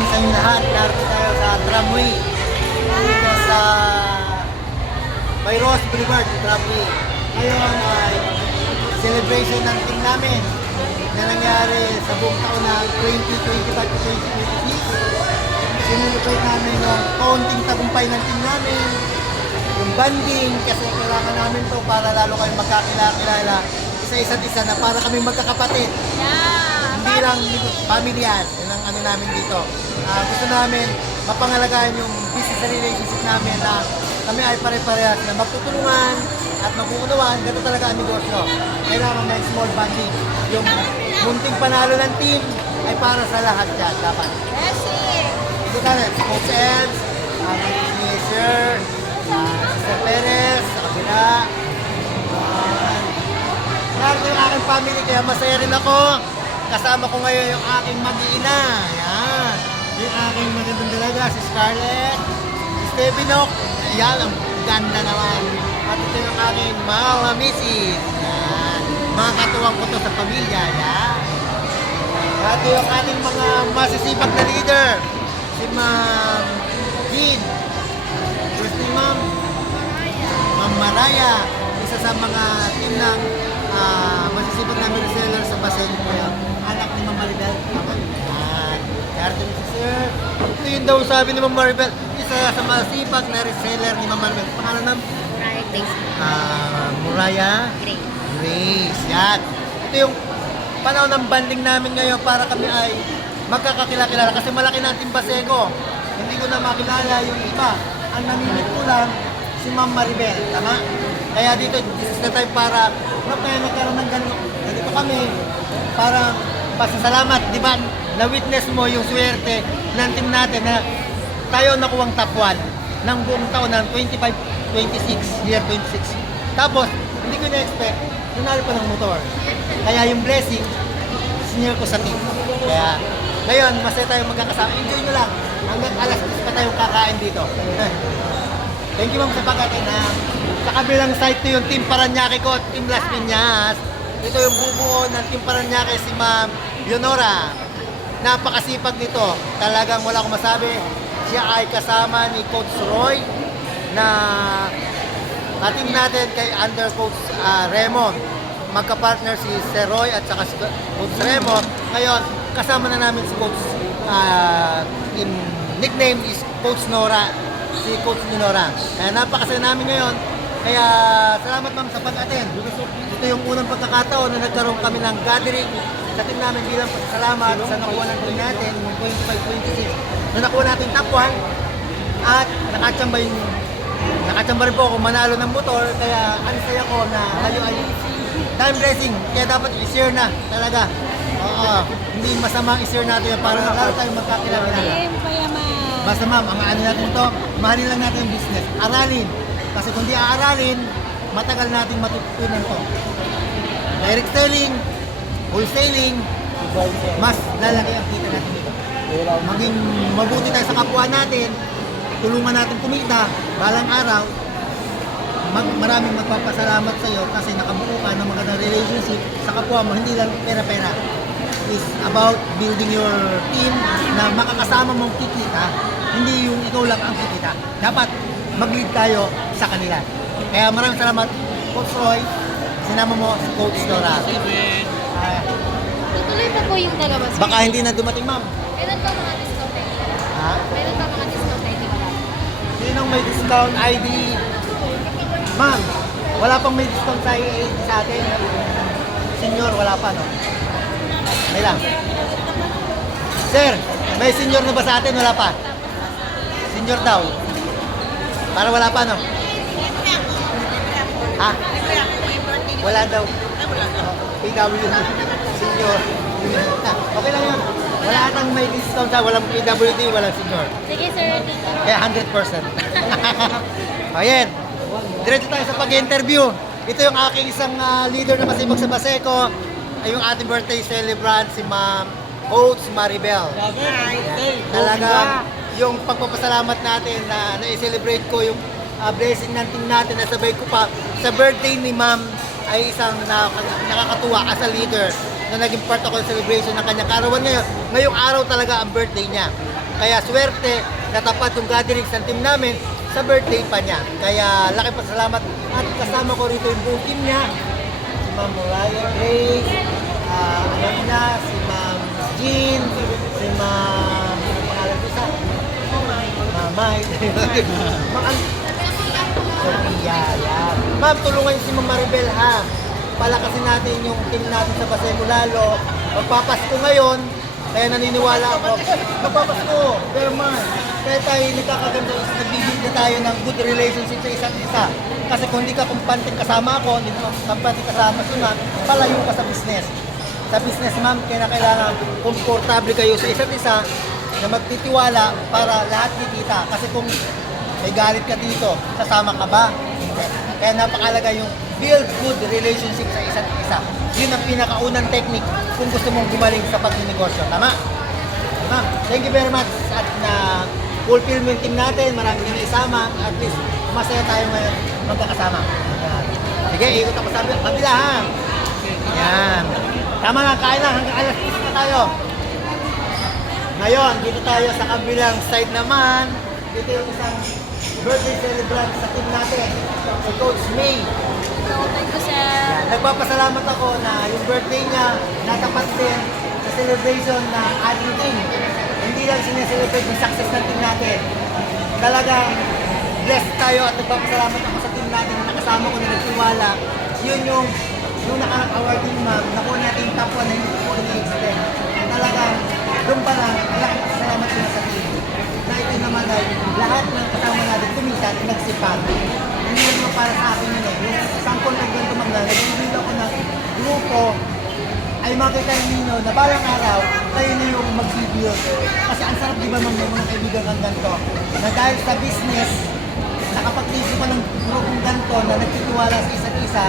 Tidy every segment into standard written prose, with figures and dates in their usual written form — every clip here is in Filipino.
morning sa inyo lahat. Narito tayo sa tramway. Dito sa Bayros Boulevard, tramway. Ngayon ay celebration ng team namin na nangyari sa buong taon na 2025 to 2026. Sinulupay namin yung kaunting tagumpay ng team namin. Yung banding, kasi kailangan namin to para lalo kami magkakilala sa isa't isa na para kami magkakapatid. Hindi lang family yan. Yun ang ano namin dito. Gusto namin mapangalagaan yung business relationship namin na kami ay pare-parehas na magtutulungan at magkukunawaan. Ganito talaga ang negosyo. Kailangan may small banding. Yung munting panalo ng team ay para sa lahat yan. Dapat. Ito tayo. Coach Eds, ni Sir, Sir Perez, sa kabila. Narito yung aking family kaya masaya rin ako. Kasama ko ngayon yung aking mag-iina. Ayan. Yung aking magandang dalaga, si Scarlett. Si Stevenok. Ayan, ang ganda naman. At ito yung aking mga misis. Ayan. Mga katuwang ko to sa pamilya. Ayan. At ito yung ating mga masisipag na leader. Si Ma'am Jean. First name Ma'am Maraya. Isa sa mga team ng masisipag na reseller sa Basen ko yan. Anak ni Ma'am Maribel. Kaya rin si Sir. Ito yun daw sabi ni Ma'am Maribel. Isa sa masipag na reseller ni Ma'am Maribel. Pangalan ng? Muraya Grace. Muraya Grace. Yan. Ito yung panahon ng banding namin ngayon para kami ay magkakakilala. Kasi malaki na ang Team Baseco. Hindi ko na makilala yung iba. Ang namimit ko lang si Ma'am Maribel. Tama? Kaya dito, this is the time para kaya nagkaroon ng ganito kami. Parang pasasalamat, di ba? Na-witness mo yung swerte ng team natin na tayo nakuwang top 1 ng buong taon ng 25-26, year 26. Tapos, hindi ko na-expect, nanalo pa ng motor. Kaya yung blessing, senior ko sa team. Kaya, ngayon, masaya tayo magkakasama. Enjoy nyo lang. Hanggang alas 10 pa tayong kakain dito. Thank you ma'am sa pag-atin ha. Sa kabilang side to yung Team Paranaque ko at Team Las Piñas. Ito yung bubuo ng Team Paranaque si Ma'am Leonora. Napakasipag nito. Talagang wala akong masabi. Siya ay kasama ni Coach Roy na team natin kay under Coach Raymond. Magka-partner si Sir Roy at saka si Coach Raymond. Ngayon, kasama na namin si Coach in nickname is Coach Nora. Si Coach Nora. Kaya napakasaya namin ngayon. Kaya salamat ma'am sa pag-attend. Ito yung unang pagkakataon na nagkaroon kami ng gathering sa team namin bilang salamat sa nakuha ng team natin yung 25-26 na nakuha natin top 1 at nakachamba rin po ako manalo ng motor kaya ansaya ko na kayo ay time blessing kaya dapat i-share na talaga. Hindi masama i-share natin para lalo tayong magkakilala. Basta ma'am, ang ano natin ito, mahalin lang natin yung business. Aralin. Kasi kung di aaralin, matagal natin matutunan to. Direct selling, wholesaling, mas lalaki ang kita natin dito. Maging mabuti tayo sa kapwa natin, tulungan natin kumita, balang araw, maraming magpapasalamat sa iyo kasi nakabuo ka ng magandang relationship sa kapwa mo, hindi lang pera-pera. Is about building your team na makakasama mong kikita, hindi yung ikaw lang ang kikita. Dapat mag-lead tayo sa kanila. Kaya maraming salamat, Coach Roy. Sinama mo si Coach Nora. Tutuloy pa po yung talabas. Baka hindi na dumating, ma'am. Meron pa mga discount ID? Ha? Meron pa mga discount ID wala? Sinong may discount ID? Ma'am, wala pang may discount sa ID sa atin. Senior, wala pa, no? May lang. Sir, may senior na ba sa atin? Wala pa. Senior daw. Para wala pa, no? Ha? Wala daw. PW. Senior. Okay lang yun. Wala atang may discount sa walang PWD, walang senior. Sige sir. Kaya 100%. Ayan. Diretso tayo sa pag-interview. Ito yung aking isang leader na masibag sa Baseco. Ay yung ating birthday celebrant si Ma'am Coach Maribel. Talaga yung pagpapasalamat natin na na-celebrate ko yung blessing ng team natin na sabay ko pa sa birthday ni Ma'am ay isang nakakatuwa as a leader na naging part ako ng celebration ng kanyang karawan ngayon. Ngayong araw talaga ang birthday niya. Kaya swerte, natapat yung gatherings ng team namin sa birthday pa niya. Kaya laki pasalamat at kasama ko rito yung buong team niya. Si Ma'am Mariah Grace, alam niya, si Ma'am Jean, si Ma'am, ano pangalan ko sa? Mamay. Sophia, yan. Ma'am, tulungan niyo si Ma'am Maribel ha. Palakasin natin yung team natin sa Baseco lalo. Magpapasko ngayon, kaya naniniwala ako. Magpapasko, pero man, kaya tayo nagkakaganda, nagbibigay na tayo ng good relationship sa isa't isa. Kasi kung hindi ka kumpanting kasama ako, hindi ka kumpanting kasama si ma'am, palayo ka sa business. Sa business, ma'am, kaya kailangan komportable kayo sa isa't isa na magtitiwala para lahat kikita. Kasi kung may galit ka dito, sasama ka ba? Hindi. Kaya napakalaga yung build good relationship sa isa't isa. Yun ang pinakaunang technique kung gusto mong gumaling sa pagninegosyo. Tama? Ma'am, thank you very much at na fulfill mo yung team natin. Marami na isama. At least, masaya tayo ngayon magkakasama. Yan. Sige, ikot ako sa kabila ha. Yan. Tama na, kain na. Hanggang alas 10 na tayo. Ngayon, dito tayo sa kabilang side naman. Dito yung isang birthday celebrant sa team natin. Si Coach May. Thank you, sir. Yan. Nagpapasalamat ako na yung birthday niya natapat din sa celebration ng ating team. Hindi lang sineselebrate yung success ng team natin. Talagang blessed tayo at nagpapasalamat ako sa team natin na nakasama ko na nagtiwala. Yun yung nakarang award din ma'am, nakuha natin yung top 1 na hindi ko ini-extend. Talagang doon pa lang, malaking pasalamat ko na sa team. Na ito naman ay lahat ng kasama natin kumita at nagsipag. Hindi naman para sa akin yun eh. Yung isang content ganito ma'am na nag-build ako ng grupo ay makita ninyo na balang araw kayo na yung mag-build. Kasi ang sarap di ba ma'am yung mga kaibigan kang ganito na dahil sa business nakapag-isip ko ng grupong ganito na nagtitiwala sa isa't isa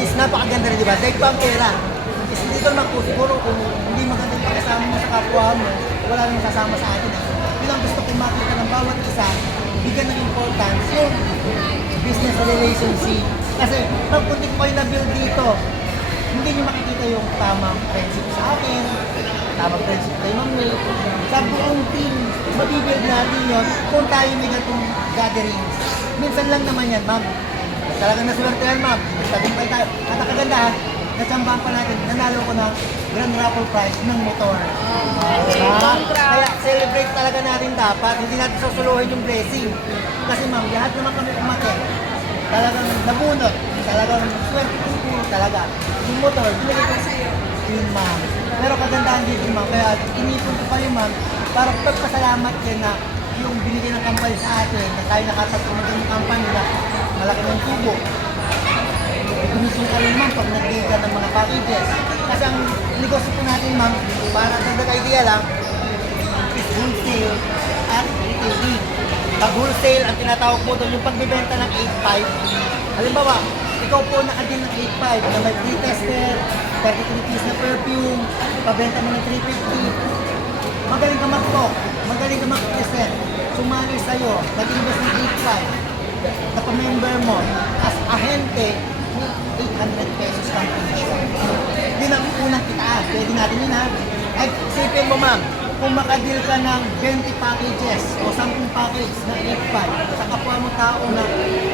is napakaganda rin di ba? Dahil pa ang pera. Is dito naman po siguro kung hindi magandang pakasama mo sa kapwa mo, wala nang sasama sa atin. Yun ang gusto kong makita ng bawat isa, bigyan ng importance yung business relationship. Kasi pag kung di ko kayo na-build dito, hindi nyo makikita yung tamang friendship sa akin, tamang friendship kay Ma'am May. Sa buong team, mabibuild natin yun kung tayo may ganitong gatherings. Minsan lang naman yan, ma'am. Talagang naswertehan, ma'am. Tagumpay tayo. At ang kagandahan, natsambahan pa natin, nanalo ko ng grand raffle prize ng motor. Kaya celebrate talaga natin dapat. Hindi natin susuluhin yung blessing. Kasi ma'am, lahat naman kami umaten. Talagang nabunot. Talagang swerte puro talaga. Yung motor, binigay ko sa'yo. Yun ma'am. Pero kagandahan dito ma'am, kaya inipon ko kayo ma'am, para pagpasalamat din na yung binigay ng company sa atin, na tayo nakatagpunan ng company na malaki ng tubo. Gumising ka rin ma'am pag nag-giga ng mga packages. Kasi ang negosyo po natin ma'am, para dagdag idea lang, is wholesale at retailing. Pag wholesale, ang tinatawag po doon yung pagbibenta ng 8.5. Halimbawa, ikaw po nakadin ng 8.5 na may free tester, 33 piece na perfume, pabenta mo ng 350. Magaling ka mag-talk, magaling ka mag-present, sumali sa'yo, nag-invest ng 8.5, napamember mo, as ahente, 800 pesos kang commission. Yun ang unang kitaan, pwede natin yun ha. Ay, isipin mo ma'am, kung makadeal ka ng 20 packages o 10 package na 8.5 sa kapwa mo tao na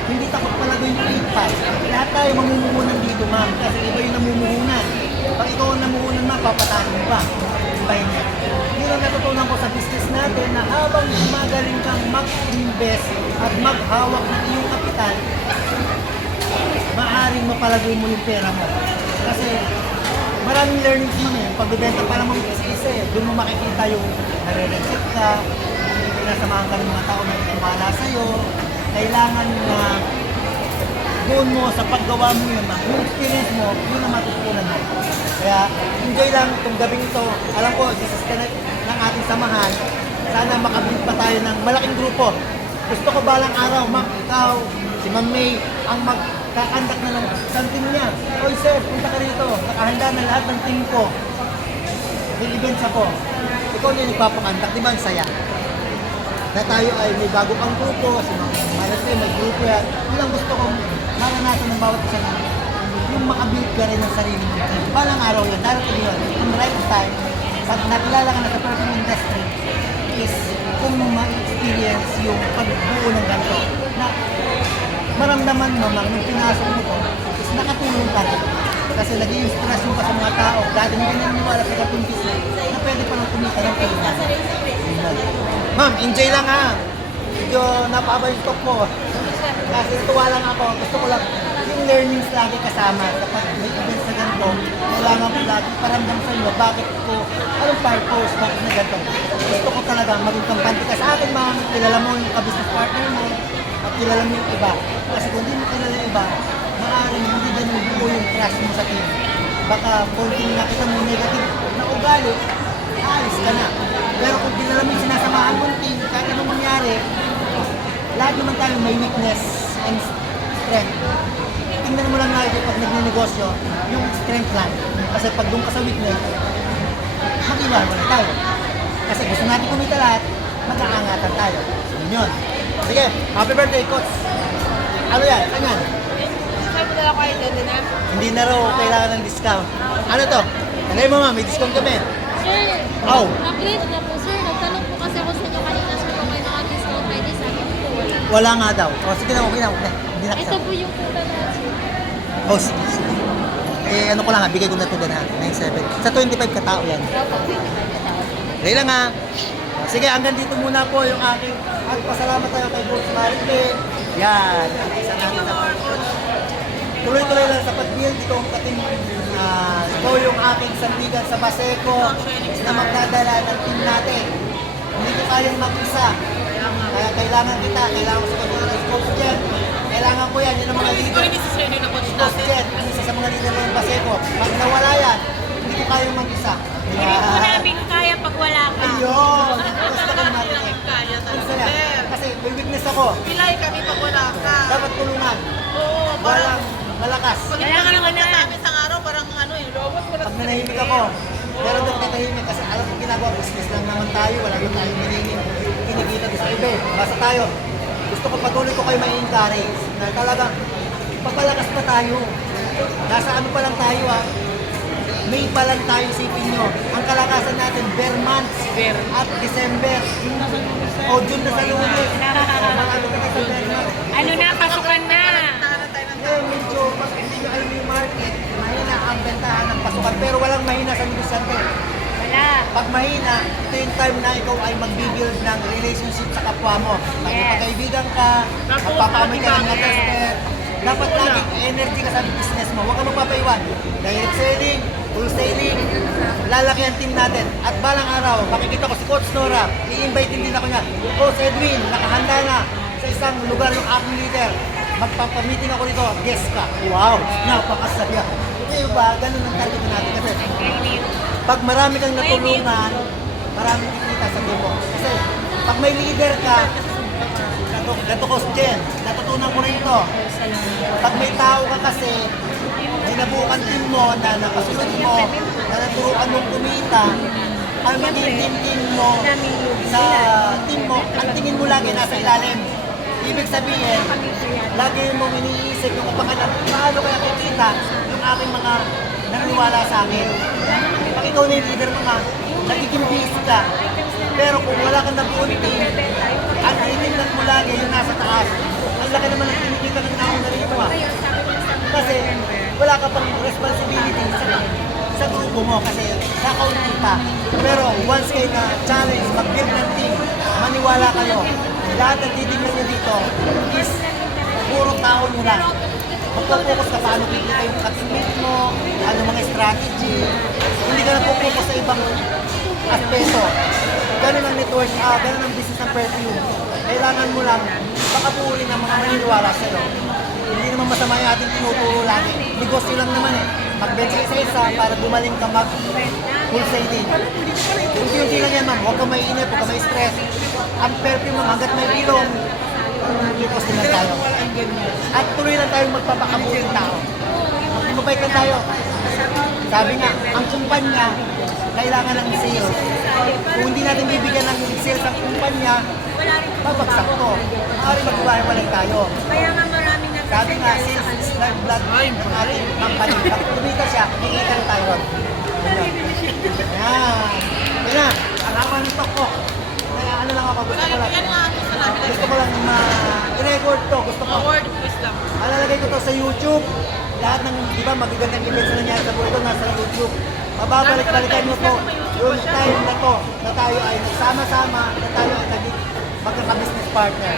hindi takot palago yung 8.5, lahat tayo mamumuhunan dito ma'am, kasi iba yung namumuhunan. Pag ikaw ang namumuhunan ma'am, papatahin mo ba? Iba yun yan. Yun ang natutunan ko sa business natin na habang magaling kang mag-invest at maghawak ng iyong kapital, maaaring mapalagoy mo yung pera mo. Kasi maraming learnings mo eh. Pagbibenta pa naman isa-isa eh. Doon mo makikita yung nare-reset ka, pinasamahan ka ng mga tao na kumala sa'yo. Kailangan na doon mo sa paggawa mo yun, yung experience mo, yun ang matutunan mo. Kaya enjoy lang itong gabing ito. Alam ko, disisconnect ng ating samahan. Sana makabit pa tayo ng malaking grupo. Gusto ko balang araw, ma'am, ikaw, si Ma'am May, ang magkakandak na ng isang team niya. Oy sir, punta ka rito. Nakahanda na lahat ng team ko. May events ako. Ikaw na yung nagpapakandak, di ba ang saya? Na tayo ay may bago kang grupo, si Ma'am Malate, may grupo yan. Yun ang gusto kong maranasan ng bawat isa namin. Yung makabuild ka rin ng sarili mo. Balang araw yun, darating yun. Ang right time, pag nakilala ka na sa perfume industry, is kung ma-experience yung pagbuo ng ganito. Na maramdaman mo, Mang, nung pinasok mo to, is nakatulong ka rin. Kasi naging inspirasyon ka sa mga tao. Dati hindi naniniwala sa gatong business na pwede pa nang kumita ng tulungan. Ma'am, enjoy lang ha. Medyo napahaba yung talk ko. Kasi natuwa lang ako. Gusto ko lang yung learnings lagi kasama. Kapag may events na ganito, kailangan ko lagi paramdam sa inyo bakit ko, anong purpose, bakit na ganito. Gusto ko talaga maging kampante ka sa akin, ma'am. Kilala mo yung ka-business partner mo at kilala mo yung iba. Kasi kung hindi mo kilala yung iba, maaaring hindi ganun buo yung trust mo sa team. Baka konting nakita mo negative na ugali, aalis ka na. Pero kung kilala mo yung sinasamahan mong team, kahit anong mangyari, lahat naman tayo may weakness and strength. Tingnan mo lang natin pag nagnenegosyo, yung strength lang. Kasi pag doon ka sa weakness, mag-iwan tayo. Kasi gusto natin kumita lahat, mag-aangatan tayo. Yun. Sige, happy birthday, Coach. Ano yan? Saan yan? Sabi mo na ako kayo doon na? Hindi na raw kailangan ng discount. Ano to? Tanay mo, ma'am, may discount kami. Sir, Oh. upgrade na po sir. Nagtanong po kasi ako sa inyo kanina sir kung may mga discount pwede. Sabi mo po wala. Wala nga daw. O, sige na, okay na. Okay na. Hindi na Ito kasama. po yung punta na sir. Oh, sige, sige. Eh, ano ko lang ha, bigay ko na ito din ha, 9.7. Sa 25 katao yan. Opo, 25 na tao. Dahil lang ha. Sige, hanggang dito muna po yung aking at pasalamat tayo kay Coach Marite. Yan. Isa natin sa tuloy-tuloy lang sa pag-build. Ito ang kating ito yung aking sandigan sa Baseco na magdadala ng team natin. Hindi ko kayang mag-isa. Kaya kailangan kita, kailangan ko sa katulad ng Coach Jen. Kailangan ko yan, yun ang mga leader. Coach Jen, ang isa sa mga leader ng Baseco. Pag nawala yan, hindi ko kayang mag-isa. Hindi po namin kaya pag wala ka. Ayun! Gusto ko marinig. Kaya Gusto talaga. niya. Kasi may weakness ako. Pilay kami pag wala ka. Dapat tulungan. Oo, Walang malakas. pag hindi ka naman nasabi sa araw, parang ano yung robot mo Pag nanahimik ako, pero doon tatahimik kasi alam ko ginagawa, business lang naman tayo, wala naman tayong miningin. Kinikita ko sa iba eh. Basta tayo. Gusto ko patuloy ko kayo ma-encourage na talagang papalakas pa tayo. Nasa ano pa lang tayo May pa lang tayo isipin nyo. Ang kalakasan natin, bare months at December. O June na sa Lunes. Marami ka na sa bare months. Ano na, pasukan na. Eh, medyo pag hindi nyo alam yung market, mahina ang bentahan ng pasukan. Pero walang mahina sa negosyante. Wala. Pag mahina, ito yung time na ikaw ay mag-build ng relationship sa kapwa mo. Magpapakaibigan ka, magpapamay ka ng tester. Dapat laging energy ka sa business mo. Huwag ka magpapaiwan. Direct selling, wholesaling, lalaki ang team natin. At balang araw, makikita ko si Coach Nora, i-invite din ako niya. Coach Edwin, nakahanda na sa isang lugar yung aking leader. Magpapamiting ako dito, guest ka. Wow, napakasaya. Diba, ganun ang target natin kasi pag marami kang natulungan, maraming kikita sa team mo. Kasi pag may leader ka, gato Coach Jen, natutunan ko rin ito. Pag may tao ka kasi, may nabukan team mo na nakasunod mo, na naturuan mong kumita, ang magiging team mo sa team mo, ang tingin mo lagi nasa ilalim. Ibig sabihin, lagi mong iniisip yung kapangalan, paano kaya kikita yung aking mga naniniwala sa akin. Pag ikaw na yung leader mo nga, nagiging busy ka. Pero kung wala kang nabuon team, ang tinitingnan mo lagi yung nasa taas. Ang laki naman ang kinikita ng tao na rito Kasi wala ka pang responsibility sa grupo mo kasi kakaunti pa. Pero once kayo na challenge, mag-build ng team, maniwala kayo, lahat ng titignan nyo dito is puro tao nyo lang. Magpo-focus ka paano kikita yung katimate mo, ano mga strategy, hindi ka na-focus sa ibang aspeto. Ganun ang network, ganun ang business ng perfume. Kailangan mo lang pakapurin ng mga maniniwala sa'yo. Hindi naman masama yung ating tinuturo lagi. Negosyo lang naman Magbenta isa-isa para gumaling ka mag-wholesaling. Unti-unti lang yan, ma'am. Huwag ka mainip, huwag ka may-stress. Ang perfume, ma'am, hanggat may ilong, kikos din lang tayo. At tuloy lang tayong magpapakabuting tao. Magpapabaikan tayo. Sabi nga, ang kumpanya, kailangan ng sales. Kung hindi natin bibigyan ng sales ang kumpanya, babagsak to. Maaari magbahiwalay tayo. Kaya nga marami na Sabi nga, sales is lifeblood ng ating company. Pag kumita siya, kikita rin tayo. Ayan. Ayan na, ang haba ng talk ko. Kaya gusto ko lang i-record to. Gusto ko. Award quiz lang. Malalagay ko to sa YouTube. Lahat ng, di ba, magagandang events na nangyari sa buhay ko, nasa YouTube. Mababalik-balikan nyo po yung time na to, na tayo ay nagsama-sama, na tayo ay naging magkaka-business partner.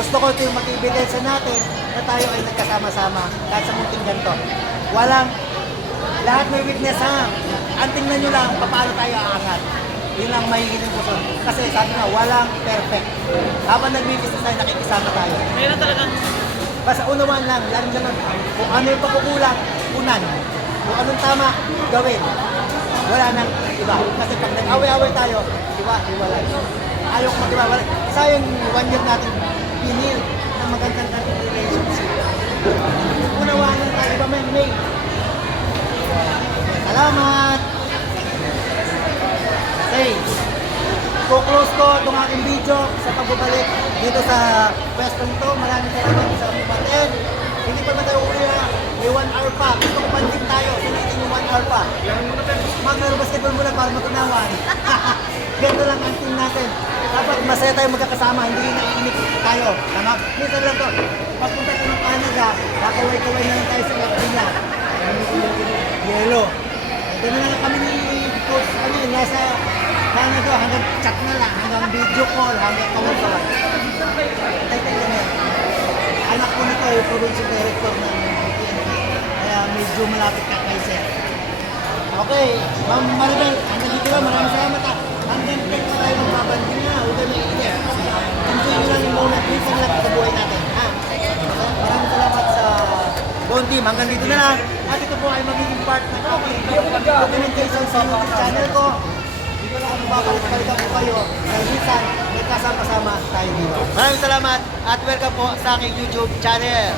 Gusto ko ito yung mag-ebidensya natin na tayo ay nagkasama-sama kahit sa munting ganito. Walang, lahat may witness ha. Ang tingnan nyo lang, paano tayo aangat. Yun lang mahihiling ko. Kasi sabi nga, walang perfect. Habang nag-business tayo, nakikisama tayo. Meron talagang Basta unawaan lang, lalo ganun. Kung ano yung pagkukulang, unan. Kung anong tama, gawin. Wala nang iba. Kasi pag nag-away-away tayo, iba, iwalay. Ayaw ko mag-iwalay. Sayang 1 year natin pinil na magandang relationship. Unawaan lang tayo, iba may. Salamat! Okay. Close ko itong aking video sa pagbabalik dito sa pwestong to. Maraming salamat sa pumatin. Hindi pa na tayo uwi ha. May 1 hour pa. Gusto ko pandig tayo. Sinitin yung 1 hour pa. Maglaro basketball muna para matunawan. Ganito lang ang team natin. Dapat masaya tayo magkakasama. Hindi naiinip tayo. Tama? Minsan lang to. Pagpunta tayo ng Canada, kakaway-kaway na lang tayo sa Latina. Yelo. Doon na lang kami ni Coach. Nasa Canada, hanggang chat na lang, hanggang video call, hanggang kawal-kawal. Tay-tay lang yan. Anak ko na to, yung provincial director ng PNP. Kaya medyo malapit ka kay Sir. Okay, Ma'am Maribel, hanggang dito lang, maraming salamat ha. Hanggang 10 na tayo magbabanding na, huwag kayo mainit. Enjoy nyo lang yung moment, minsan lang sa buhay natin. Ha? Maraming salamat sa Bone Team, hanggang dito na lang. At ito po ay magiging part ng aking documentation sa YouTube channel ko. Hindi ko lang babalik-balikan ko kayo dahil minsan may kasama-sama tayo dito. Maraming salamat at welcome po sa aking YouTube channel.